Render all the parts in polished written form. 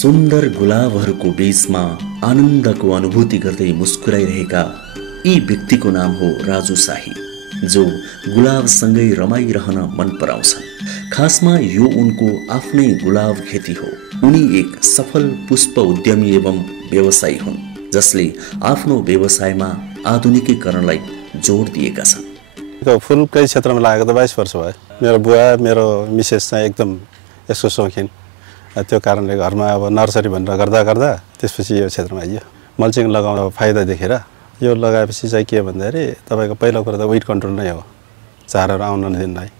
सुन्दर गुलाबहरूको बीचमा आनन्दको अनुभूति गर्दै मुस्कुराइरहेका यी व्यक्तिको नाम हो राजु शाही, जो गुलाबसँगै रमाइरहन मन पराउँछन्। खासमा यो उनको आफ्नै गुलाब खेती हो। उनी एक सफल पुष्प उद्यमी एवं व्यवसायी हुन्, जसले आफ्नो व्यवसायमा आधुनिकीकरणलाई जोड दिएका छन्। फुलकै क्षेत्रमा लागेको त 22 वर्ष भयो। मेरो बुवा मेरो मिसेस चाहिँ एकदम यसको शौखिन, त्यो कारणले घरमा अब नर्सरी भनेर गर्दा गर्दा त्यसपछि यो क्षेत्रमा आइयो। मल्चिङ लगाउन फाइदा देखेर यो लगाएपछि चाहिँ के भन्दाखेरि तपाईँको पहिलो कुरा त वेट कन्ट्रोल नै हो, चारोहरू आउन नदिनलाई।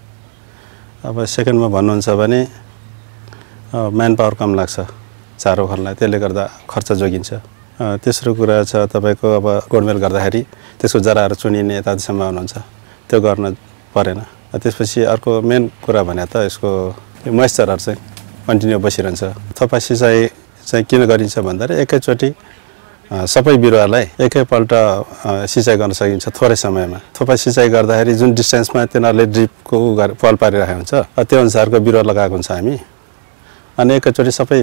अब सेकेन्डमा भन्नुहुन्छ भने म्यान पावर कम लाग्छ चारो खोल्नलाई, त्यसले गर्दा खर्च जोगिन्छ। तेस्रो कुरा छ तपाईँको अब गोडमेल गर्दाखेरि त्यसको जराहरू चुनिने यताउति सम्भावना हुन्छ, त्यो गर्न परेन। त्यसपछि अर्को मेन कुरा भने त यसको मोइस्चरहरू चाहिँ कन्टिन्यू बसिरहन्छ। थोपा सिँचाइ चाहिँ किन गरिन्छ भन्दाखेरि एकैचोटि सबै बिरुवालाई एकैपल्ट सिँचाइ गर्न सकिन्छ थोरै समयमा। थोपा सिँचाइ गर्दाखेरि जुन डिस्टेन्समा तिनीहरूले ड्रिपको पल पारिरहेको हुन्छ त्यो अनुसारको बिरुवा लगाएको हुन्छ हामी, अनि एकैचोटि सबै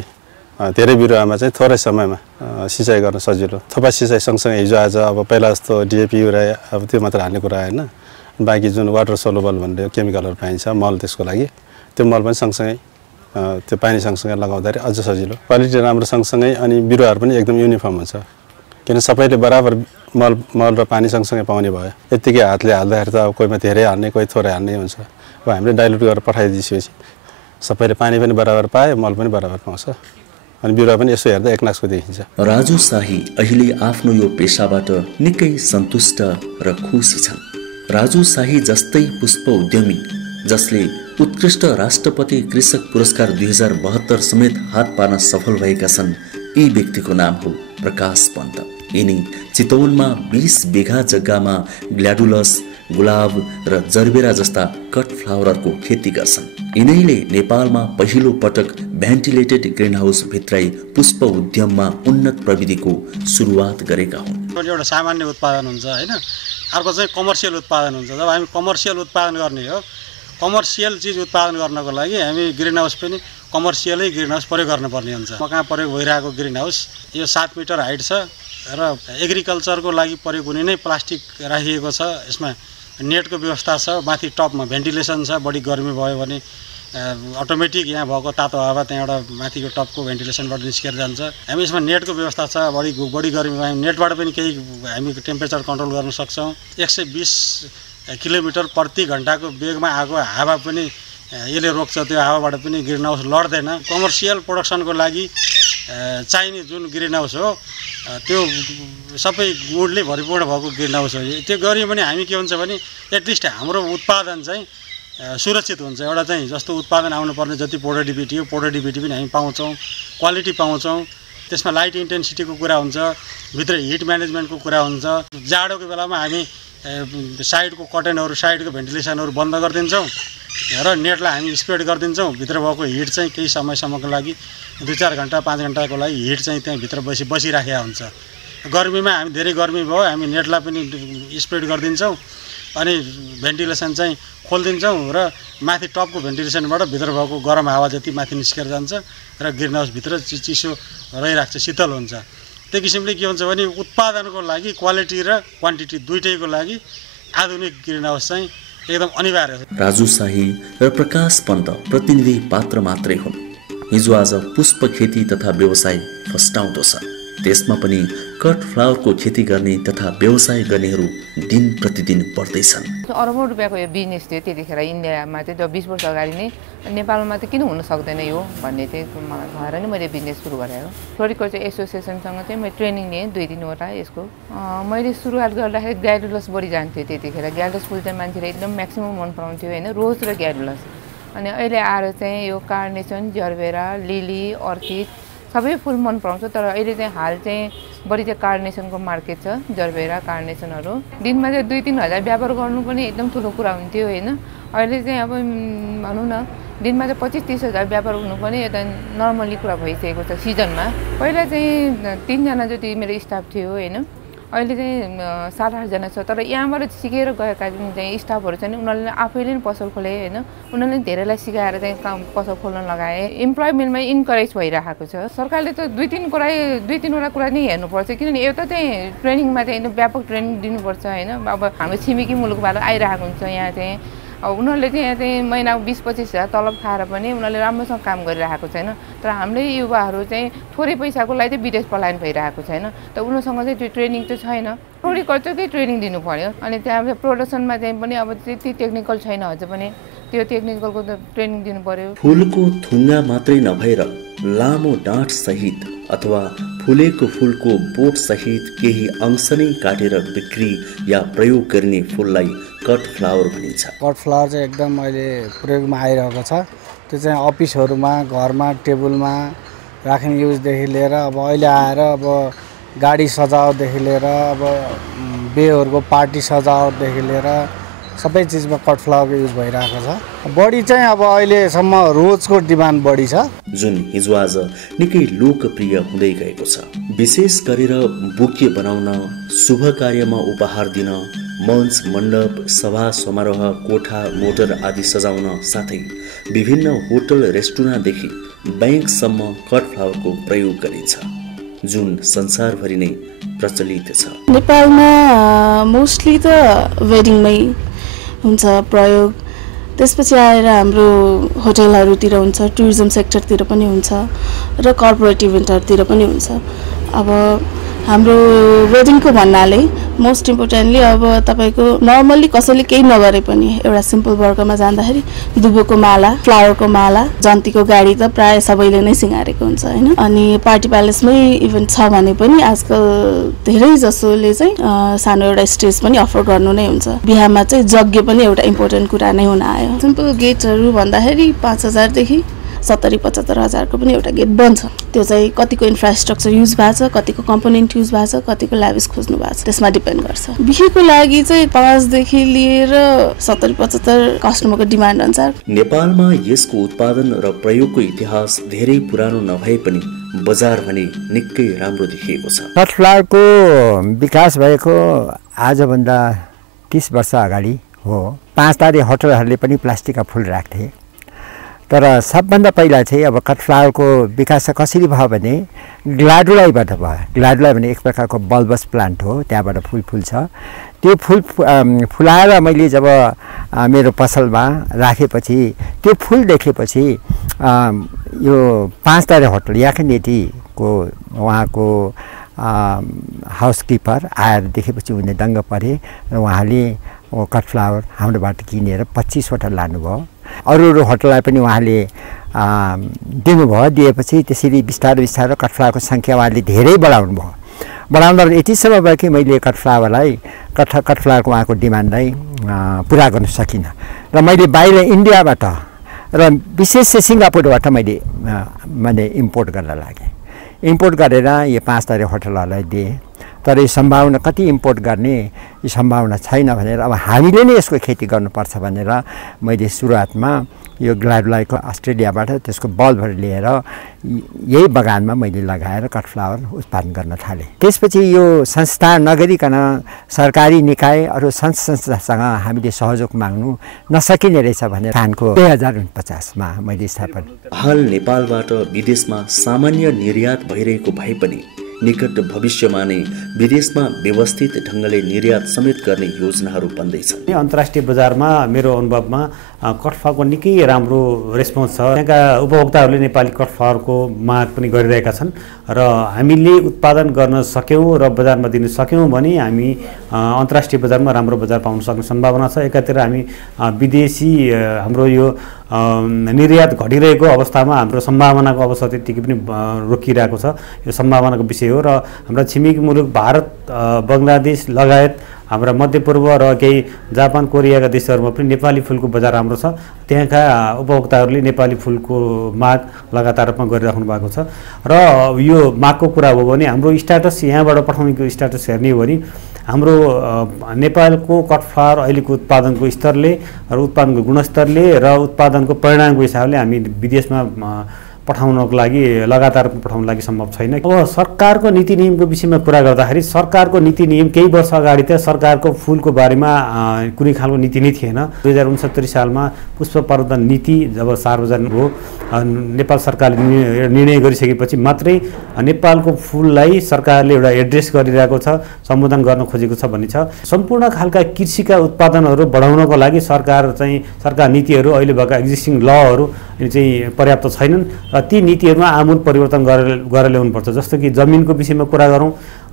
धेरै बिरुवामा चाहिँ थोरै समयमा सिँचाइ गर्न सजिलो। थोपा सिँचाइ सँगसँगै हिजो आज अब पहिला जस्तो डिएपी युरिया अब त्यो मात्र हाल्ने कुरा आएन, बाँकी जुन वाटर सोलुबल भन्ने केमिकलहरू पाइन्छ मल, त्यसको लागि त्यो मल पनि सँगसँगै त्यो पानी सँगसँगै लगाउँदाखेरि अझ सजिलो, क्वालिटी राम्रो सँगसँगै, अनि बिरुवाहरू पनि एकदम युनिफर्म हुन्छ। किन सबैले बराबर मल र पानी सँगसँगै पाउने भयो। यत्तिकै हातले हाल्दाखेरि त अब कोहीमा धेरै हाल्ने कोही थोरै हाल्ने हुन्छ। अब हामीले डाइल्युट गरेर पठाइदिएपछि सबैले पानी पनि बराबर पाए, मल पनि बराबर पाउँछ, अनि बिरुवा पनि यसो हेर्दा एकनासको देखिन्छ। राजु शाही अहिले आफ्नो यो पेसाबाट निकै सन्तुष्ट र खुसी छन्। राजु शाही जस्तै पुष्प उद्यमी जसले उत्कृष्ट राष्ट्रपति कृषक पुरस्कार 2072 समेत हात पार्न सफल भएका छन्, यी व्यक्तिको नाम हो प्रकाश पन्त। यिनी चितवनमा 20 बिघा जग्गामा ग्ल्याडुलस, गुलाब र जरबेरा जस्ता कट फ्लावरको खेती गर्छन्। यिनैले नेपालमा पहिलो पटक भेन्टिलेटेड ग्रिन हाउस भित्रै पुष्प उद्यममा उन्नत प्रविधिको सुरुवात गरेका हुन्। एउटा सामान्य उत्पादन हुन्छ हैन, अर्को चाहिँ कमर्सियल उत्पादन हुन्छ। जब हामी कमर्सियल उत्पादन गर्ने हो, कमर्सियल चिज उत्पादन गर्नको लागि हामी ग्रिन हाउस पनि कमर्सियलै ग्रिन हाउस प्रयोग गर्नुपर्ने हुन्छ। मकहाँ प्रयोग भइरहेको ग्रिन हाउस यो 7 मिटर हाइट छ र एग्रिकल्चरको लागि प्रयोग हुने नै प्लास्टिक राखिएको छ। यसमा नेटको व्यवस्था छ, माथि टपमा भेन्टिलेसन छ। बढी गर्मी भयो भने अटोमेटिक यहाँ भएको तातो हावा त्यहाँबाट माथिको टपको भेन्टिलेसनबाट निस्केर जान्छ। हामी यसमा नेटको व्यवस्था छ। बढी गर्मीमा हामी नेटबाट पनि केही हामी टेम्परेचर कन्ट्रोल गर्न सक्छौँ। 120 किलोमिटर प्रति घन्टाको वेगमा आएको हावा पनि यसले रोक्छ, त्यो हावाबाट पनि ग्रिन हाउस लड्दैन। कमर्सियल प्रोडक्सनको लागि चाहिने जुन ग्रिन हाउस हो त्यो सबै गुणले भरिपूर्ण भएको ग्रिन हाउस हो। त्यो गऱ्यो भने हामी के हुन्छ भने एटलिस्ट हाम्रो उत्पादन चाहिँ सुरक्षित हुन्छ। एउटा चाहिँ जस्तो उत्पादन आउनुपर्ने जति प्रोडक्टिभिटी हो, प्रोडक्टिभिटी पनि हामी पाउँछौँ, क्वालिटी पाउँछौँ। त्यसमा लाइट इन्टेन्सिटीको कुरा हुन्छ, भित्र हिट म्यानेजमेन्टको कुरा हुन्छ। जाडोको बेलामा हामी साइडको कर्टेनहरू, साइडको भेन्टिलेसनहरू बन्द गरिदिन्छौँ र नेटलाई हामी स्प्रेड गरिदिन्छौँ। भित्र भएको हिट चाहिँ केही समयसम्मको लागि 2-4 घन्टा 5 घन्टाको लागि हिट चाहिँ त्यहाँ भित्र बसिराखेको हुन्छ। गर्मीमा हामी धेरै गर्मी भयो, हामी नेटलाई पनि स्प्रेड गरिदिन्छौँ, अनि भेन्टिलेसन चाहिँ खोलिदिन्छौँ र माथि टपको भेन्टिलेसनबाट भित्र भएको गरम हावा जति माथि निस्केर जान्छ र ग्रिन हाउसभित्र चिसो रहिरहेको छ, शीतल हुन्छ। त्यो किसिमले के हुन्छ भने उत्पादनको लागि क्वालिटी र क्वान्टिटी दुइटैको लागि आधुनिक ग्रिन हाउस चाहिँ एकदम अनिवार्य छ। राजु शाही र प्रकाश पन्त प्रतिनिधि पात्र मात्रै हुन्। हिजो आज पुष्प खेती तथा व्यवसाय फस्टाउँदो छ। त्यसमा पनि कट फ्लावरको खेती गर्ने तथा व्यवसाय गर्नेहरू दिन प्रतिदिन बढ्दैछन्। अरबौँ रुपियाँको यो बिजनेस थियो त्यतिखेर इन्डियामा चाहिँ, जब 20 वर्ष अगाडि नै नेपालमा चाहिँ किन हुन सक्दैन यो भन्ने चाहिँ मलाई भएर नै मैले बिजनेस सुरु गरेँ हो। फ्लोरिकल्चर एसोसिएसनसँग चाहिँ मैले ट्रेनिङ लिएँ 2-3वटा यसको। मैले सुरुवात गर्दाखेरि ग्ल्याडुलस बढी जान्थ्यो त्यतिखेर। ग्ल्याडुलस फुल चाहिँ मान्छेले एकदम म्याक्सिमम मन पराउँथ्यो होइन, रोज र ग्ल्याडुलस। अनि अहिले आएर चाहिँ यो कार्नेसन, जरबेरा, लिली, अर्किड सबै फुल मन पराउँछ। तर अहिले चाहिँ हाल चाहिँ बढी चाहिँ कार्नेसनको मार्केट छ, जरबेरा, कार्नेसनहरू। दिनमा चाहिँ 2-3 हजार व्यापार गर्नु पनि एकदम ठुलो कुरा हुन्थ्यो होइन। अहिले चाहिँ अब भनौँ न दिनमा चाहिँ 25-30 हजार व्यापार हुनु पनि एउटा नर्मली कुरा भइसकेको छ सिजनमा। पहिला चाहिँ 3 जना जति मेरो स्टाफ थियो होइन। अहिले चाहिँ 7-8 जना छ तर यहाँबाट सिकेर गएका जुन चाहिँ स्टाफहरू छ नि उनीहरूले आफैले नै पसल खोले हैन उनीहरूले धेरैलाई सिकाएर चाहिँ काम पसल खोल्न लगाए इम्प्लॉयमेन्टमा इन्करेज भइरहेको छ सरकारले त दुई तीनवटा कुरा नै हेर्नुपर्छ किनभने एउटा चाहिँ ट्रेनिङमा चाहिँ व्यापक ट्रेनिङ दिनुपर्छ हैन अब हाम्रो छिमेकी मुलुकबाट आइरहेको हुन्छ यहाँ चाहिँ अब उनीहरूले चाहिँ यहाँ चाहिँ महिना 20-25 हजार तलब खाएर पनि उनीहरूले राम्रोसँग काम गरिरहेको छैन तर हामीले युवाहरू चाहिँ थोरै पैसाको लागि चाहिँ विदेश पलायन भइरहेको छैन त उनीसँग चाहिँ त्यो ट्रेनिङ चाहिँ छैन फ्लोरिकल्चरकै ट्रेनिङ दिनु पर्यो अनि त्यहाँ प्रोडक्सनमा चाहिँ पनि अब त्यति टेक्निकल छैन अझ पनि त्यो टेक्निकलको ट्रेनिङ दिनु पर्यो फूलको थुङ्गा मात्रै नभएर लामो डाँठ सहित अथवा फुलेको फूलको बोट सहित केही अंश नै काटेर बिक्री या प्रयोग गर्ने फूललाई कट फ्लावर भनिन्छ। कट फ्लावर चाहिँ एकदम अहिले प्रयोगमा आइरहेको छ त्यो चाहिँ अफिसहरूमा घरमा टेबलमा राख्ने युजदेखि लिएर अब अहिले आएर अब गाडी सजावटदेखि लिएर अब बिहेहरूको पार्टी सजावटदेखि लिएर सबै चिजमा कट फ्लावरको युज भइरहेको छ बढी चाहिँ अब अहिलेसम्म रोजको डिमान्ड बढी छ जुन हिजो आज निकै लोकप्रिय हुँदै गएको छ विशेष गरेर बुके बनाउन शुभ कार्यमा उपहार दिन मञ्च मण्डप सभा समारोह कोठा मोटर आदि सजाउन साथै विभिन्न होटल रेस्टुरेन्टदेखि बैंकसम्म कट फ्लावरको प्रयोग गरिन्छ जुन संसारभरि नै प्रचलित छ। नेपालमा मोस्टली त वेडिङमै हुन्छ प्रयोग त्यसपछि आएर हाम्रो होटलहरूतिर हुन्छ टुरिज्म सेक्टरतिर पनि हुन्छ र कर्पोरेट इभेन्टहरूतिर पनि हुन्छ। अब हाम्रो वेडिङको भन्नाले मोस्ट इम्पोर्टेन्टली अब तपाईको नर्मल्ली कसैले केही नगरे पनि एउटा सिम्पल वर्कमा जाँदाखेरि दुबोको माला फ्लावरको माला जन्तीको गाडी त प्राय सबैले नै सिँगारेको हुन्छ हैन अनि पार्टी प्यालेसमै इभेन्ट छ भने पनि आजकल धेरै जसोले चाहिँ सानो एउटा स्टेज पनि अफर गर्नु नै हुन्छ। बिहामा चाहिँ यज्ञ पनि एउटा इम्पोर्टेन्ट कुरा नै हुन आयो। सिम्पल गेटहरू भन्दाखेरि 5000 देखि 70-75 हजारको पनि एउटा गेट बन्छ त्यो चाहिँ कतिको इन्फ्रास्ट्रक्चर युज भएको छ कतिको कम्पोनेन्ट युज भएको छ कतिको ल्याविस खोज्नु भएको छ त्यसमा डिपेन्ड गर्छ। बिहेको लागि चाहिँ 5 देखि लिएर 70-75 कस्टमरको डिमान्ड अनुसार। नेपालमा यसको उत्पादन र प्रयोगको इतिहास धेरै पुरानो नभए पनि बजार भने निकै राम्रो देखिएको छ। कट फ्लावरको विकास भएको आजभन्दा 30 वर्ष अगाडि हो। 5 तारे होटलहरूले पनि प्लास्टिकका फूल राख्थे तर सबभन्दा पहिला चाहिँ अब कट फ्लावरको विकास कसरी भयो भने ग्लाडुलाईबाट भयो। ग्लाडुलाई भने एक प्रकारको बल्बस प्लान्ट हो त्यहाँबाट फुल फुल्छ त्यो फुल फुलाएर मैले जब मेरो पसलमा राखेपछि त्यो फुल देखेपछि यो 5 तारे होटल याकनेटीको उहाँको हाउसकिपर आएर देखेपछि उनले दङ्ग परे र उहाँले कट फ्लावर हाम्रोबाट किनेर 25 वटा लानुभयो। अरू होटललाई पनि उहाँले दिनुभयो। दिएपछि त्यसरी बिस्तारै बिस्तारै कट फ्लावरको सङ्ख्या उहाँले धेरै बढाउनु भयो। बढाउँदा यतिसम्म भयो कि मैले कट फ्लावरको उहाँको डिमान्डलाई पुरा गर्न सकिनँ र मैले बाहिर इन्डियाबाट र विशेष चाहिँ सिङ्गापुरबाट मैले इम्पोर्ट गर्न लागेँ। इम्पोर्ट गरेर यो 5 तारे होटलहरूलाई दिएँ तर यो सम्भावना कति इम्पोर्ट गर्ने यो सम्भावना छैन भनेर अब हामीले नै यसको खेती गर्नुपर्छ भनेर मैले सुरुवातमा यो ग्लाडुलाईको अस्ट्रेलियाबाट त्यसको बल्बहरू लिएर यही बगानमा मैले लगाएर कट फ्लावर उत्पादन गर्न थालेँ। त्यसपछि यो संस्था नगरिकन सरकारी निकाय अरू संस्थासँग हामीले सहयोग माग्नु नसकिने रहेछ भनेर खानको 2049मा मैले स्थापना। हाल नेपालबाट विदेशमा सामान्य निर्यात भइरहेको भए पनि निकट भविष्यमा नै विदेशमा व्यवस्थित ढङ्गले निर्यात समेत गर्ने योजनाहरू बन्दैछन्। अन्तर्राष्ट्रिय बजारमा मेरो अनुभवमा कट फ्लावरको निकै राम्रो रेस्पोन्स छ। त्यहाँका उपभोक्ताहरूले नेपाली कट फ्लावरको माग पनि गरिरहेका छन् र हामीले उत्पादन गर्न सक्यौँ र बजारमा दिन सक्यौँ भने हामी अन्तर्राष्ट्रिय बजारमा राम्रो बजार पाउन सक्ने सम्भावना छ। एकातिर हामी विदेशी हाम्रो यो निर्यात घटिरहेको अवस्थामा हाम्रो सम्भावनाको अवस्था त्यतिकै पनि रोकिरहेको छ। यो सम्भावनाको विषय हो र हाम्रा छिमेकी मुलुक भारत बङ्गलादेश लगायत हाम्रा मध्यपूर्व र केही जापान कोरियाका देशहरूमा पनि नेपाली फुलको बजार राम्रो छ। त्यहाँका उपभोक्ताहरूले नेपाली फुलको माग लगातार रूपमा गरिराख्नु भएको छ र यो मागको कुरा हो भने हाम्रो स्ट्याटस यहाँबाट पठाउनेको स्ट्याटस हेर्ने हो भने हाम्रो नेपालको कट फ्लावर अहिलेको उत्पादनको स्तरले र उत्पादनको गुणस्तरले र उत्पादनको परिणामको हिसाबले हामी विदेशमा पठाउनको लागि लगातार पठाउनको लागि सम्भव छैन। अब सरकारको नीति नियमको विषयमा कुरा गर्दाखेरि सरकारको नीति नियम केही वर्ष अगाडि त सरकारको फुलको बारेमा कुनै खालको नीति नै थिएन। 2069 सालमा पुष्प प्रवर्धन नीति जब सार्वजनिक हो, नेपाल सरकारले निर्णय गरिसकेपछि मात्रै नेपालको फुललाई सरकारले एउटा एड्रेस गरिरहेको छ, सम्बोधन गर्न खोजेको छ भन्ने छ। सम्पूर्ण खालका कृषिका उत्पादनहरू बढाउनको लागि सरकार नीतिहरू अहिले भएका एक्जिस्टिङ लहरू चाहिँ पर्याप्त छैनन् र ती नीतिहरूमा आमूल परिवर्तन गरेर ल्याउनुपर्छ। जस्तो कि जमिनको विषयमा कुरा गरौँ,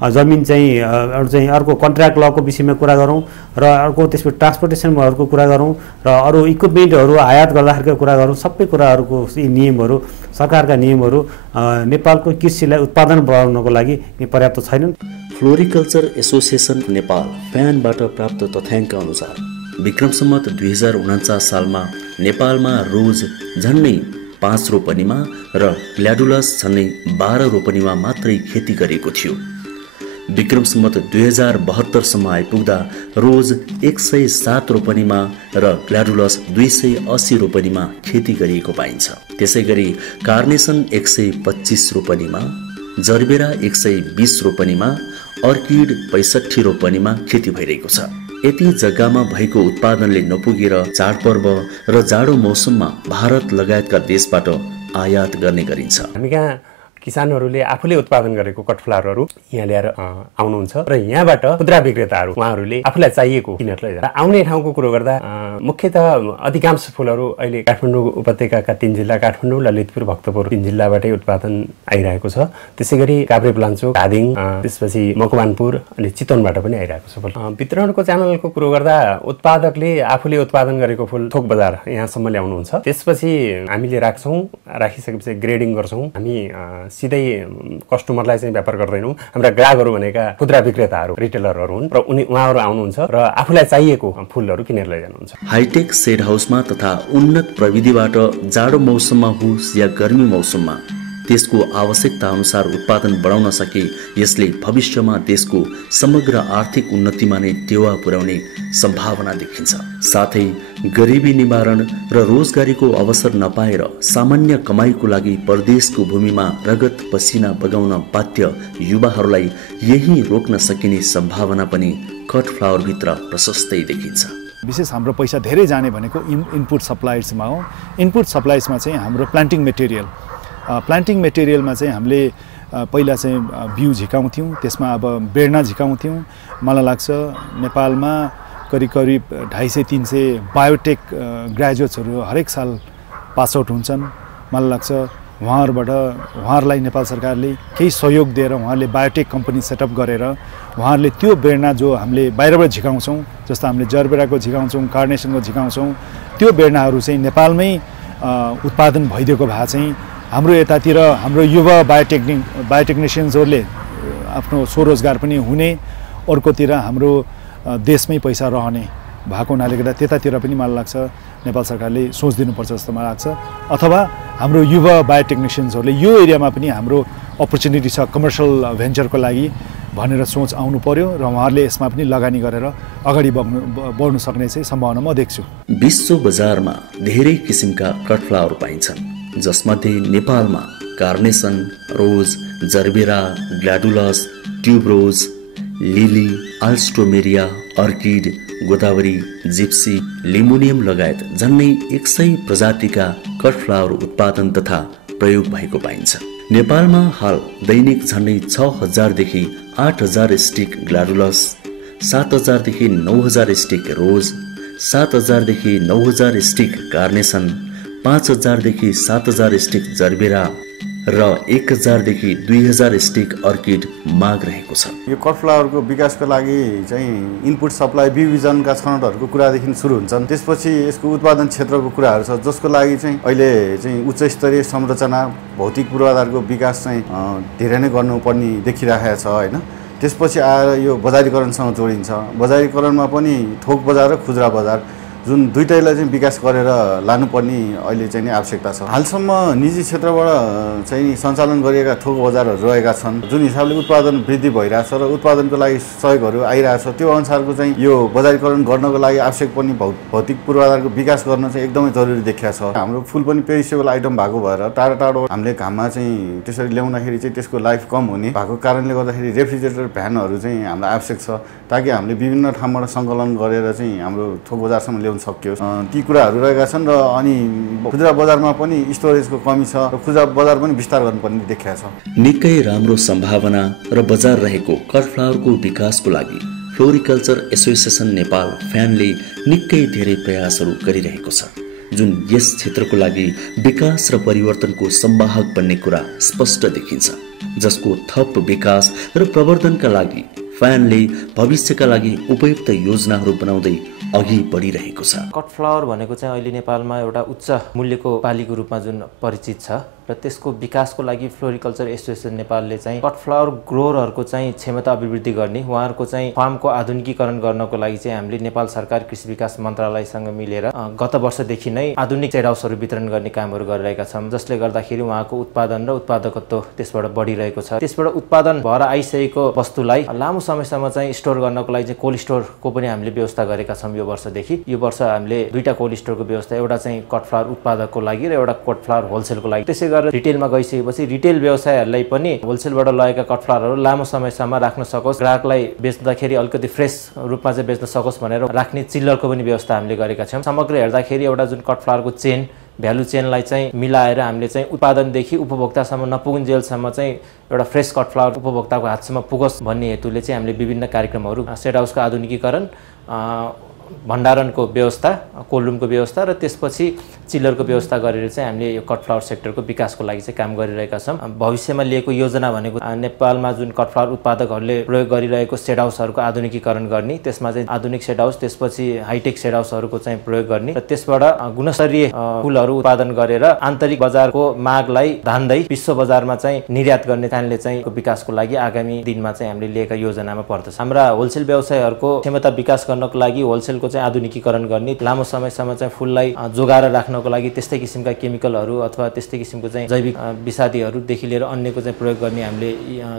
जमिन चाहिँ अर्को कन्ट्र्याक्ट लको विषयमा कुरा गरौँ र अर्को त्यसपछि ट्रान्सपोर्टेसनहरूको कुरा गरौँ र अरू इक्विपमेन्टहरू आयात गर्दाखेरिको कुरा गरौँ। सबै कुराहरूको यी नियमहरू, सरकारका नियमहरू नेपालको कृषिलाई उत्पादन बढाउनको लागि पर्याप्त छैनन्। फ्लोरिकल्चर एसोसिएसन नेपाल फ्यानबाट प्राप्त तथ्याङ्क अनुसार विक्रम सम्वत 2049 सालमा नेपालमा रोज झन्नै 5 रोपनीमा र ग्ल्याडुलस झन्नै 12 रोपनीमा मात्रै खेती गरिएको थियो। विक्रम सम्वत 2072 सम्म आइपुग्दा रोज 107 रोपनीमा र ग्ल्याडुलस 280 रोपनीमा खेती गरिएको पाइन्छ। त्यसै गरी कार्नेसन 125 रोपनीमा, जर्बेरा 120 रोपनीमा, अर्किड 65 रोपनीमा खेती भइरहेको छ। यति जग्गामा भएको उत्पादनले नपुगेर चाडपर्व र जाडो मौसममा भारत लगायतका देशबाट आयात गर्ने गरिन्छ। हामी कहाँ किसानहरूले आफूले उत्पादन गरेको कटफ्लावरहरू यहाँ ल्याएर आउनुहुन्छ र यहाँबाट खुद्रा विक्रेताहरू उहाँहरूले आफूलाई चाहिएको किनेर लैजान्छ। आउने ठाउँको कुरो गर्दा मुख्यतः अधिकांश फुलहरू अहिले काठमाडौँ उपत्यकाका 3 जिल्ला काठमाडौँ, ललितपुर, भक्तपुर 3 जिल्लाबाटै उत्पादन आइरहेको छ। त्यसै गरी काभ्रेपलाञ्चोक, धादिङ, त्यसपछि मकवानपुर अनि चितवनबाट पनि आइरहेको छ फुल। वितरणको च्यानलको कुरो गर्दा उत्पादकले आफूले उत्पादन गरेको फुल थोक बजार यहाँसम्म ल्याउनुहुन्छ। त्यसपछि हामीले राखिसकेपछि ग्रेडिङ गर्छौँ। हामी सिधै कस्टमरलाई चाहिँ व्यापार गर्दैनौँ। हाम्रा ग्राहकहरू भनेका खुद्रा विक्रेताहरू, रिटेलरहरू हुन् र उहाँहरू आउनुहुन्छ र आफूलाई चाहिएको फुलहरू किनेर लैजानुहुन्छ। हाइटेक सेड हाउसमा तथा उन्नत प्रविधिबाट जाडो मौसममा होस् या गर्मी मौसममा त्यसको आवश्यकता अनुसार उत्पादन बढाउन सके यसले भविष्यमा देशको समग्र आर्थिक उन्नतिमा नै टेवा पुर्याउने सम्भावना देखिन्छ। साथै गरिबी निवारण र रोजगारीको अवसर नपाएर सामान्य कमाईको लागि परदेशको भूमिमा रगत पसिना बगाउन बाध्य युवाहरूलाई यही रोक्न सकिने सम्भावना पनि कटफ्लावरभित्र प्रशस्तै देखिन्छ। विशेष हाम्रो पैसा धेरै जाने भनेको इनपुट सप्लाइजमा हो। इनपुट सप्लाइजमा चाहिँ हाम्रो प्लान्टिङ मेटेरियलमा चाहिँ हामीले पहिला चाहिँ बिउ झिकाउँथ्यौँ, त्यसमा अब बेर्ना झिकाउँथ्यौँ। मलाई लाग्छ नेपालमा करिब 250-300 बायोटेक ग्रेजुएट्सहरू हरेक साल पास आउट हुन्छन्। मलाई लाग्छ उहाँहरूलाई नेपाल सरकारले केही सहयोग दिएर उहाँहरूले बायोटेक कम्पनी सेटअप गरेर उहाँहरूले त्यो बेर्ना जो हामीले बाहिरबाट झिकाउँछौँ, जस्तो हामीले जर्बेराको झिकाउँछौँ, कार्नेसनको झिकाउँछौँ, त्यो बेर्नाहरू चाहिँ नेपालमै उत्पादन भइदिएको भए चाहिँ हाम्रो यतातिर हाम्रो युवा बायोटेक्निसियन्सहरूले आफ्नो स्वरोजगार पनि हुने, अर्कोतिर हाम्रो देशमै पैसा रहने भएको हुनाले गर्दा त्यतातिर पनि मलाई लाग्छ नेपाल सरकारले सोच दिनुपर्छ जस्तो मलाई लाग्छ। अथवा हाम्रो युवा बायोटेक्निसियन्सहरूले यो एरियामा पनि हाम्रो अपर्च्युनिटी छ कमर्सियल भेन्चरको लागि भनेर सोच आउनु पर्यो र उहाँहरूले यसमा पनि लगानी गरेर अगाडि बढ्नु सक्ने चाहिँ सम्भावना म देख्छु। विश्व बजारमा धेरै किसिमका कटफ्लावर पाइन्छन्, जसमध्ये नेपालमा कार्नेसन, रोज, जर्बेरा, ग्ल्याडुलस, ट्युबरोज, लिली, आल्स्ट्रोमेरिया, अर्किड, गोदावरी, जिप्सी, लिमोनियम लगायत झन्नै 100 प्रजातिका कटफ्लावर उत्पादन तथा प्रयोग भएको पाइन्छ। नेपालमा हाल दैनिक झन्नै 6000 देखि 8000 स्टिक ग्ल्याडुलस, 7000 देखि 9000 स्टिक रोज, 7000 देखि 9000 स्टिक कार्नेसन, 5000 देखि 7000 स्टिक जर्बेरा र 1000 देखि 2000 स्टिक अर्किड माग रहेको छ। यो कटफ्लावरको विकासको लागि चाहिँ इनपुट सप्लाई बिउबिजनका छनौटहरूको कुरादेखि सुरु हुन्छन्। त्यसपछि यसको उत्पादन क्षेत्रको कुराहरू छ, जसको लागि चाहिँ अहिले चाहिँ उच्च स्तरीय संरचना भौतिक पूर्वाधारको विकास चाहिँ धेरै नै गर्नुपर्ने देखिरहेको छ होइन। त्यसपछि आएर यो बजारीकरणसँग जोडिन्छ। बजारीकरणमा पनि थोक बजार र खुद्रा बजार जुन दुईटैलाई चाहिँ विकास गरेर लानुपर्ने अहिले चाहिँ आवश्यकता छ। हालसम्म निजी क्षेत्रबाट चाहिँ सञ्चालन गरिएका थोक बजारहरू रहेका छन्, जुन हिसाबले उत्पादन वृद्धि भइरहेछ र उत्पादनको लागि सहयोगहरू आइरहेछ, त्यो अनुसारको चाहिँ यो बजारीकरण गर्नको लागि आवश्यक पनि भौतिक पूर्वाधारको विकास गर्न चाहिँ एकदमै जरुरी देखिया छ। हाम्रो फुल पनि पेरिसेबल आइटम भएको भएर टाढा टाढो हामीले घाममा चाहिँ त्यसरी ल्याउँदाखेरि चाहिँ त्यसको लाइफ कम हुने भएको कारणले गर्दाखेरि रेफ्रिजरेटर भ्यानहरू चाहिँ हामीलाई आवश्यक छ, ताकि हामीले विभिन्न ठाउँबाट सङ्कलन गरेर चाहिँ हाम्रो थोक बजारसम्म ल्याउन सकियोस्। ती कुराहरू रहेका छन् र अनि खुद्रा बजारमा पनि स्टोरेजको कमी छ र खुद्रा बजार पनि विस्तार गर्नुपर्ने देखिया छ। निकै राम्रो सम्भावना र बजार रहेको कटफ्लावरको विकासको लागि फ्लोरिकल्चर एसोसिएसन नेपाल फ्यानले निकै धेरै प्रयासहरू गरिरहेको छ, जुन यस क्षेत्रको लागि विकास र परिवर्तनको संवाहक बन्ने कुरा स्पष्ट देखिन्छ, जसको थप विकास र प्रवर्धनका लागि फ्यानले भविष्यका लागि उपयुक्त योजनाहरू बनाउँदै अघि बढिरहेको छ। कटफ्लावर भनेको चाहिँ अहिले नेपालमा एउटा उच्च मूल्यको बालीको रूपमा जुन परिचित छ र त्यसको विकासको लागि फ्लोरिकल्चर एसोसिएसन नेपालले चाहिँ कटफ्लावर ग्रोरहरूको चाहिँ क्षमता अभिवृद्धि गर्ने, उहाँहरूको चाहिँ फार्मको आधुनिकीकरण गर्नको लागि चाहिँ हामीले नेपाल सरकार कृषि विकास मन्त्रालयसँग मिलेर गत वर्षदेखि नै आधुनिक सेड हाउसहरू वितरण गर्ने कामहरू गरिरहेका छौँ, जसले गर्दाखेरि उहाँको उत्पादन र उत्पादकत्व त्यसबाट बढिरहेको छ। त्यसबाट उत्पादन भएर आइसकेको वस्तुलाई लामो समयसम्म चाहिँ स्टोर गर्नको लागि चाहिँ कोल्ड स्टोरको पनि हामीले व्यवस्था गरेका छौँ यो वर्षदेखि। यो वर्ष हामीले दुईटा कोल्ड स्टोरको व्यवस्था, एउटा चाहिँ कटफ्लावर उत्पादकको लागि र एउटा कटफ्लावर होलसेलको लागि। त्यसै गरेर रिटेलमा गइसकेपछि रिटेल व्यवसायहरूलाई पनि होलसेलबाट लगेका कटफ्लावरहरू लामो समयसम्म राख्न सकोस्, ग्राहकलाई बेच्दाखेरि अलिकति फ्रेस रूपमा चाहिँ बेच्न सकोस् भनेर राख्ने चिल्लरको पनि व्यवस्था हामीले गरेका छौँ। समग्र हेर्दाखेरि एउटा जुन कटफ्लावरको चेन भ्यालु चेनलाई चाहिँ मिलाएर हामीले चाहिँ उत्पादनदेखि उपभोक्तासम्म नपुगुन्जेलसम्म चाहिँ एउटा फ्रेस कटफ्लावर उपभोक्ताको हातसम्म पुगोस् भन्ने हेतुले चाहिँ हामीले विभिन्न कार्यक्रमहरू, सेड हाउसको आधुनिकीकरण, भण्डारणको व्यवस्था, कोल्ड रुमको व्यवस्था र त्यसपछि चिल्लरको व्यवस्था गरेर चाहिँ हामीले यो कटफ्लावर सेक्टरको विकासको लागि चाहिँ काम गरिरहेका छौँ। भविष्यमा लिएको योजना भनेको नेपालमा जुन कटफ्लावर उत्पादकहरूले प्रयोग गरिरहेको सेड हाउसहरूको आधुनिकीकरण गर्ने, त्यसमा चाहिँ आधुनिक सेड हाउस, त्यसपछि हाइटेक सेड हाउसहरूको चाहिँ प्रयोग गर्ने र त्यसबाट गुणस्तरीय फुलहरू उत्पादन गरेर आन्तरिक बजारको मागलाई धान्दै विश्व बजारमा चाहिँ निर्यात गर्ने कारणले चाहिँ विकासको लागि आगामी दिनमा चाहिँ हामीले लिएका योजनामा पर्दछ। हाम्रा होलसेल व्यवसायहरूको क्षमता विकास गर्नको लागि होलसेलको चाहिँ आधुनिकीकरण गर्ने, लामो समयसम्म चाहिँ फुललाई जोगाएर राख्नको लागि त्यस्तै किसिमका केमिकलहरू अथवा त्यस्तै किसिमको चाहिँ जैविक विषादीहरूदेखि लिएर अन्यको चाहिँ प्रयोग गर्ने हामीले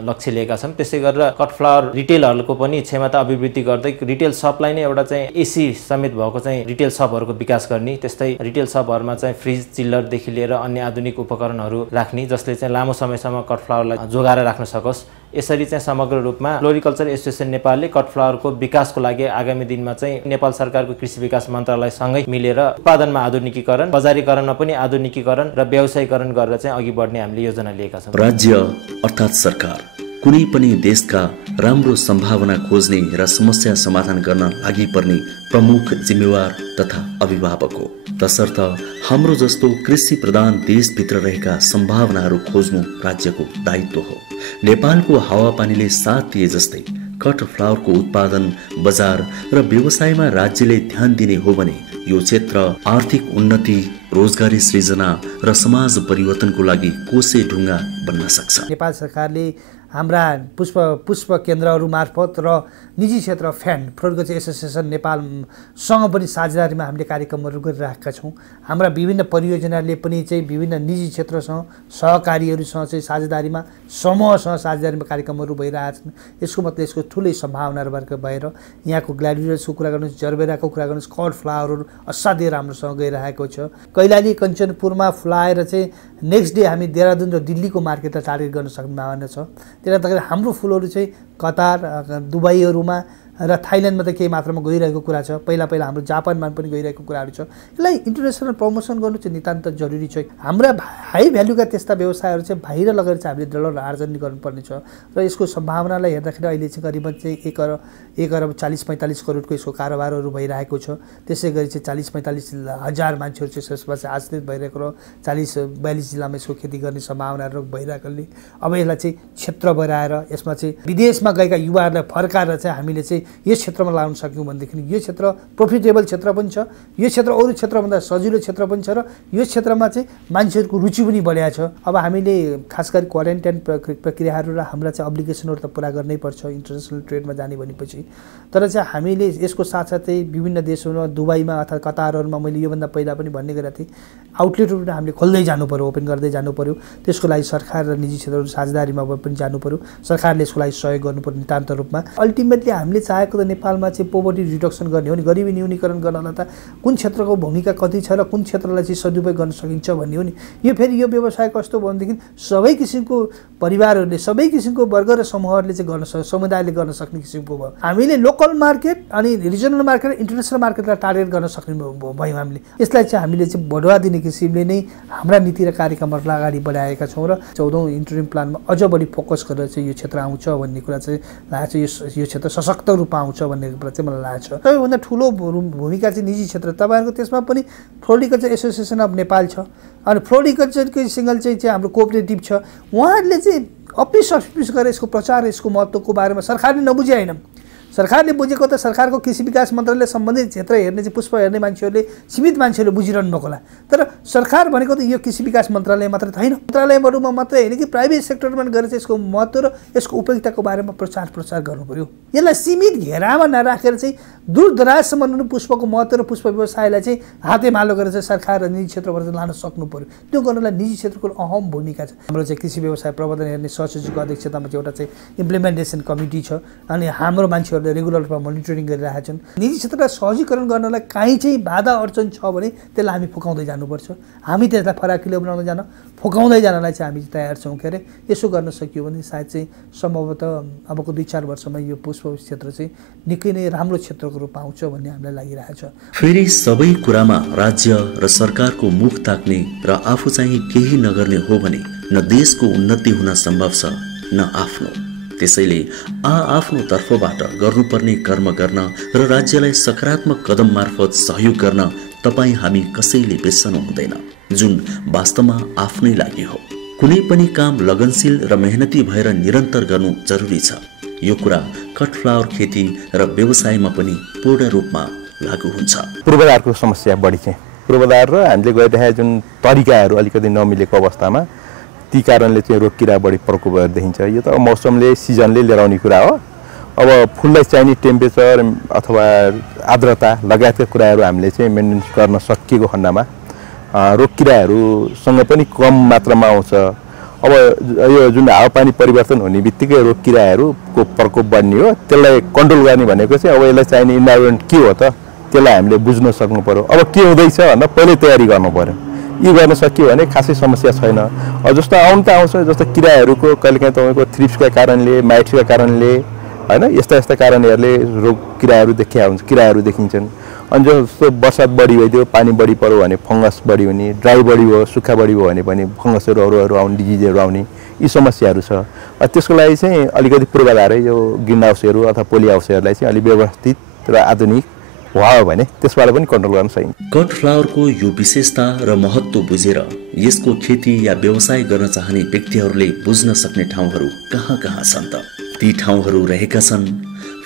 लक्ष्य लिएका छौँ। त्यसै गरेर कटफ्लावर रिटेलहरूको पनि क्षमता अभिवृद्धि गर्दै रिटेल सपलाई नै एउटा चाहिँ एसी समेत भएको चाहिँ रिटेल सपहरूको विकास गर्ने, त्यस्तै रिटेल सपहरूमा चाहिँ फ्रिज, चिल्लरदेखि लिएर अन्य आधुनिक उपकरणहरू राख्ने, जसले चाहिँ लामो समयसम्म कटफ्लावरलाई जोगाएर राख्न सकोस्। यसरी चाहिँ समग्र रूपमा फ्लोरिकल्चर एसोसिएसन नेपालले कटफ्लावरको विकासको लागि आगामी दिनमा चाहिँ नेपाल सरकारको कृषि विकास मन्त्रालयसँगै मिलेर उत्पादनमा आधुनिकीकरण, बजारीकरणमा पनि आधुनिकीकरण र व्यावसायीकरण गरेर चाहिँ अघि बढ्ने हामीले योजना लिएका छौँ। राज्य अर्थात् सरकार कुनै पनि देशका राम्रो सम्भावना खोज्ने र समस्या समाधान गर्न लागि पर्ने प्रमुख जिम्मेवार तथा अभिभावक हो। तसर्थ हाम्रो जस्तो कृषि प्रधान देशभित्र रहेका सम्भावनाहरू खोज्नु राज्यको दायित्व हो। नेपालको हावापानीले साथ दिए जस्तै कटफ्लावरको उत्पादन, बजार र व्यवसायमा राज्यले ध्यान दिने हो भने यो क्षेत्र आर्थिक उन्नति, रोजगारी सृजना र समाज परिवर्तनको लागि कोसे ढुङ्गा बन्न सक्छ। नेपाल सरकारले हाम्रा पुष्प केन्द्रहरू मार्फत र निजी क्षेत्र फ्यान फ्लोरिकल्चर एसोसिएसन नेपालसँग पनि साझेदारीमा हामीले कार्यक्रमहरू गरिरहेका छौँ। हाम्रा विभिन्न परियोजनाले पनि चाहिँ विभिन्न निजी क्षेत्रसँग, सहकारीहरूसँग चाहिँ साझेदारीमा, समूहसँग साझेदारीमा कार्यक्रमहरू भइरहेछन्। यसको मतलब यसको ठुलै सम्भावनाहरू भएर यहाँको ग्ल्याडिएटर्सको कुरा गर्नुहोस्, जरबेराको कुरा गर्नुहोस्, कटफ्लावरहरू असाध्यै राम्रोसँग गइरहेको छ। कैलाली कञ्चनपुरमा फुलाएर चाहिँ नेक्स्ट डे हामी देहरादुन र दिल्लीको मार्केटलाई टार्गेट गर्न सम्भावना छ। त्यसले गर्दाखेरि हाम्रो फुलहरू चाहिँ कतार, दुबईहरूमा र थाइल्यान्डमा त केही मात्रामा गइरहेको कुरा छ। पहिला हाम्रो जापानमा पनि गइरहेको कुराहरू छ। यसलाई इन्टरनेसनल प्रमोसन गर्नु चाहिँ नितान्त जरुरी छ। हाम्रा हाई भ्यालुका त्यस्ता व्यवसायहरू चाहिँ बाहिर लगेर चाहिँ हामीले डलर आर्जन गर्नुपर्ने छ र यसको सम्भावनालाई हेर्दाखेरि अहिले चाहिँ करिबन चाहिँ 1 अरब 40-45 करोडको यसको कारोबारहरू भइरहेको छ। त्यसै गरी चाहिँ 40-45 हजार मान्छेहरू चाहिँ यसमा चाहिँ आश्रित भइरहेको र 40-42 जिल्लामा यसको खेती गर्ने सम्भावनाहरू भइरहेकोले अब यसलाई चाहिँ क्षेत्र बनाएर यसमा चाहिँ विदेशमा गएका युवाहरूलाई फर्काएर चाहिँ हामीले चाहिँ यस क्षेत्रमा लाग्न सक्यौँ भनेदेखि यो क्षेत्र प्रोफिटेबल क्षेत्र पनि छ, यो क्षेत्र अरू क्षेत्रभन्दा सजिलो क्षेत्र पनि छ र यो क्षेत्रमा चाहिँ मान्छेहरूको रुचि पनि बढिया छ। अब हामीले खास गरी क्वारेन्टाइन प्रक्रियाहरू र हाम्रा चाहिँ अब्लिगेसनहरू त पुरा गर्नै पर्छ इन्टरनेसनल ट्रेडमा जाने भनेपछि। तर चाहिँ हामीले यसको साथसाथै विभिन्न देशहरूमा दुबईमा अथवा कतारहरूमा मैले योभन्दा पहिला पनि भन्ने गरेको थिएँ आउटलेटहरू हामीले खोल्दै जानु पर्यो, ओपन गर्दै जानु पर्यो। त्यसको लागि सरकार र निजी क्षेत्रहरू साझेदारीमा पनि जानु पर्यो, सरकारले यसको लागि सहयोग गर्नु पर्यो नितान्त रूपमा। अल्टिमेटली हामीले चाहेको त नेपालमा चाहिँ पोभर्टी रिडक्सन गर्ने हो नि, गरिबी न्यूनीकरण गर्नलाई त कुन क्षेत्रको भूमिका कति छ र कुन क्षेत्रलाई चाहिँ सदुपयोग गर्न सकिन्छ भन्ने हो नि। यो फेरि यो व्यवसाय कस्तो भनेदेखि सबै किसिमको परिवारहरूले सबै किसिमको वर्ग र समूहहरूले चाहिँ गर्न समुदायले गर्न सक्ने किसिमको भयो। हामीले लोकल मार्केट अनि रिजनल मार्केट र इन्टरनेसनल मार्केटलाई टार्गेट गर्न सक्ने भयौँ हामीले। यसलाई चाहिँ हामीले चाहिँ बढावा दिने किसिमले नै हाम्रा नीति र कार्यक्रमहरूलाई अगाडि बढाएका छौँ र 14औं इन्टरिम प्लानमा अझ बढी फोकस गरेर चाहिँ यो क्षेत्र आउँछ भन्ने कुरा चाहिँ लागेको छ। यो क्षेत्र सशक्त रूपमा आउँछ भन्ने कुरा चाहिँ मलाई लागेको छ। सबैभन्दा ठुलो भूमिका चाहिँ निजी क्षेत्र, तपाईँहरूको त्यसमा पनि फ्लोरिकल्चर एसोसिएसन अफ नेपाल छ अनि फ्लोरिकल्चरकै सिङ्गल चाहिँ हाम्रो कोअपरेटिभ छ। उहाँहरूले चाहिँ अपिस गरेर यसको प्रचार यसको महत्त्वको बारेमा सरकारले नबुझे होइन, सरकारले बुझेको त सरकारको कृषि विकास मन्त्रालयले सम्बन्धित क्षेत्र हेर्ने चाहिँ पुष्प हेर्ने मान्छेहरूले सीमित मान्छेहरूले बुझिरहनु भएको होला। तर सरकार भनेको त यो कृषि विकास मन्त्रालय मात्र त होइन, मन्त्रालयहरूमा मात्रै होइन कि प्राइभेट सेक्टरमा गएर चाहिँ यसको महत्त्व र यसको उपयोगिताको बारेमा प्रचार गर्नु पर्यो। यसलाई सीमित घेरामा नराखेर चाहिँ दूरदराजसम्म पुष्पको महत्त्व र पुष्प व्यवसायलाई चाहिँ हातेमालो गरेर चाहिँ सरकार र निजी क्षेत्रबाट लान सक्नु पर्यो। त्यो गर्नलाई निजी क्षेत्रको अहम भूमिका छ। हाम्रो चाहिँ कृषि व्यवसाय प्रबन्धन हेर्ने सहसचिवको अध्यक्षतामा चाहिँ एउटा चाहिँ इम्प्लिमेन्टेसन कमिटी छ अनि हाम्रो मान्छेहरूले रेगुलर रूपमा मोनिटरिङ गरिरहेका छन्। निजी क्षेत्रलाई सहजीकरण गर्नलाई काहीँ चाहिँ बाधा अडचन छ भने त्यसलाई हामी फुकाउँदै जानुपर्छ। हामी त्यसलाई फराकिलो बनाउँदै फुकाउँदै जानलाई चाहिँ हामी तयार छौँ। के अरे यसो गर्न सकियो भने सायद चाहिँ सम्भवतः अबको 2-4 वर्षमा यो पुष्प क्षेत्र चाहिँ निकै नै राम्रो क्षेत्रको रूपमा आउँछ भन्ने हामीलाई लागिरहेछ। फेरि सबै कुरामा राज्य र सरकारको मुख ताक्ने र आफू चाहिँ केही नगर्ने हो भने न देशको उन्नति हुन सम्भव छ न आफ्नो। त्यसैले आफ्नो तर्फबाट गर्नुपर्ने कर्म गर्न र राज्यलाई सकारात्मक कदम मार्फत सहयोग गर्न तपाईँ हामी कसैले बिर्सनु हुँदैन, जुन वास्तवमा आफ्नै लागि हो। कुनै पनि काम लगनशील र मेहनती भएर निरन्तर गर्नु जरुरी छ। यो कुरा कट फ्लावर खेती र व्यवसायमा पनि पूर्ण रूपमा लागू हुन्छ। पूर्वाधारको समस्या बढी छ। पूर्वाधार र हामीले गरिरहेका जुन तरिकाहरू अलिकति नमिलेको अवस्थामा ती कारणले चाहिँ रोग किरा बढी प्रकोप भएर देखिन्छ। यो त मौसमले सिजनले लिएर आउने कुरा हो। अब फुललाई चाहिने टेम्परेचर अथवा आर्द्रता लगायतका कुराहरू हामीले चाहिँ मेन्टेन गर्न सकिएको खण्डमा रोग किराहरूसँग पनि कम मात्रामा आउँछ। अब यो जुन हावापानी परिवर्तन हुने बित्तिकै रोग किराहरूको प्रकोप बढ्ने हो। त्यसलाई कन्ट्रोल गर्ने भनेको चाहिँ अब यसलाई चाहिने इन्भाइरोमेन्ट के हो त त्यसलाई हामीले बुझ्न सक्नु पर्यो। अब के हुँदैछ भनेर पहिल्यै तयारी गर्नु पर्यो। यी गर्न सकियो भने खासै समस्या छैन। जस्तो आउनु त आउँछ, जस्तो किराहरूको कहिलेकाहीँ तपाईँको थ्रिप्सका कारणले माइट्सका कारणले होइन यस्ता कारणहरूले रोग किराहरू देखिन्छन्। अनि जस्तो बर्सात बढी भइदियो, पानी बढी पऱ्यो भने फङ्गस बढी हुने, ड्राई बढी भयो, सुक्खा बढी भयो भने पनि फङ्गसहरू अरू आउने, डिजिजहरू आउने, यी समस्याहरू छ। त्यसको लागि चाहिँ अलिकति पूर्वाधारै यो ग्रिन हाउसहरू अथवा पोली हाउसहरूलाई चाहिँ अलिक व्यवस्थित र आधुनिक भयो भने त्यसबाट पनि कन्ट्रोल गर्न सकिन्छ। कट फ्लावरको यो विशेषता र महत्त्व बुझेर यसको खेती या व्यवसाय गर्न चाहने व्यक्तिहरूले बुझ्न सक्ने ठाउँहरू कहाँ छन् त? ती ठाउँहरू रहेका छन्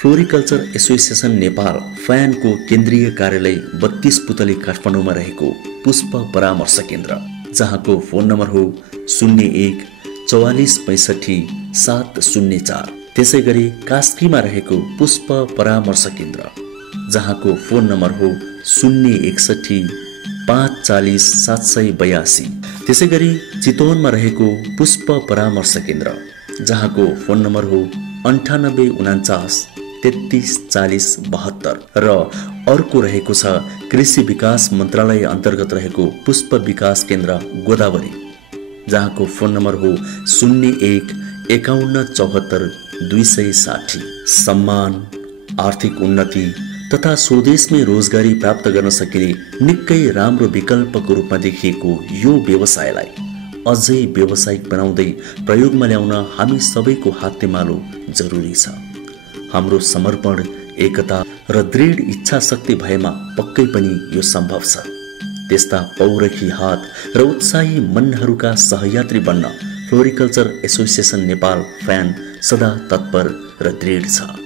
फ्लोरिकल्चर एसोसिएसन नेपाल फ्यानको केन्द्रीय कार्यालय 32 पुतली काठमाडौँमा रहेको पुष्प परामर्श केन्द्र, जहाँको फोन नम्बर हो 01 44 65 704। त्यसै गरी कास्कीमा रहेको पुष्प परामर्श केन्द्र, जहाँको फोन नम्बर हो 061 540 782। त्यसै गरी चितवनमा रहेको पुष्प परामर्श केन्द्र, जहाँको फोन नम्बर हो 98 49 33 40 72। र अर्को रहेको छ कृषि विकास मन्त्रालय अन्तर्गत रहेको पुष्प विकास केन्द्र गोदावरी, जहाँको फोन नम्बर हो 01 51 74 260। सम्मान, आर्थिक उन्नति तथा स्वदेशमै रोजगारी प्राप्त गर्न सकिने निकै राम्रो विकल्पको रूपमा देखिएको यो व्यवसायलाई अझै व्यावसायिक बनाउँदै प्रयोगमा ल्याउन हामी सबैको हातेमालो जरुरी छ। हाम्रो समर्पण, एकता र दृढ इच्छा शक्ति भएमा पक्कै पनि यो सम्भव छ। त्यस्ता पौरखी हात र उत्साही मनहरूका सहयात्री बन्न फ्लोरिकल्चर एसोसिएसन नेपाल फ्यान सदा तत्पर र दृढ छ।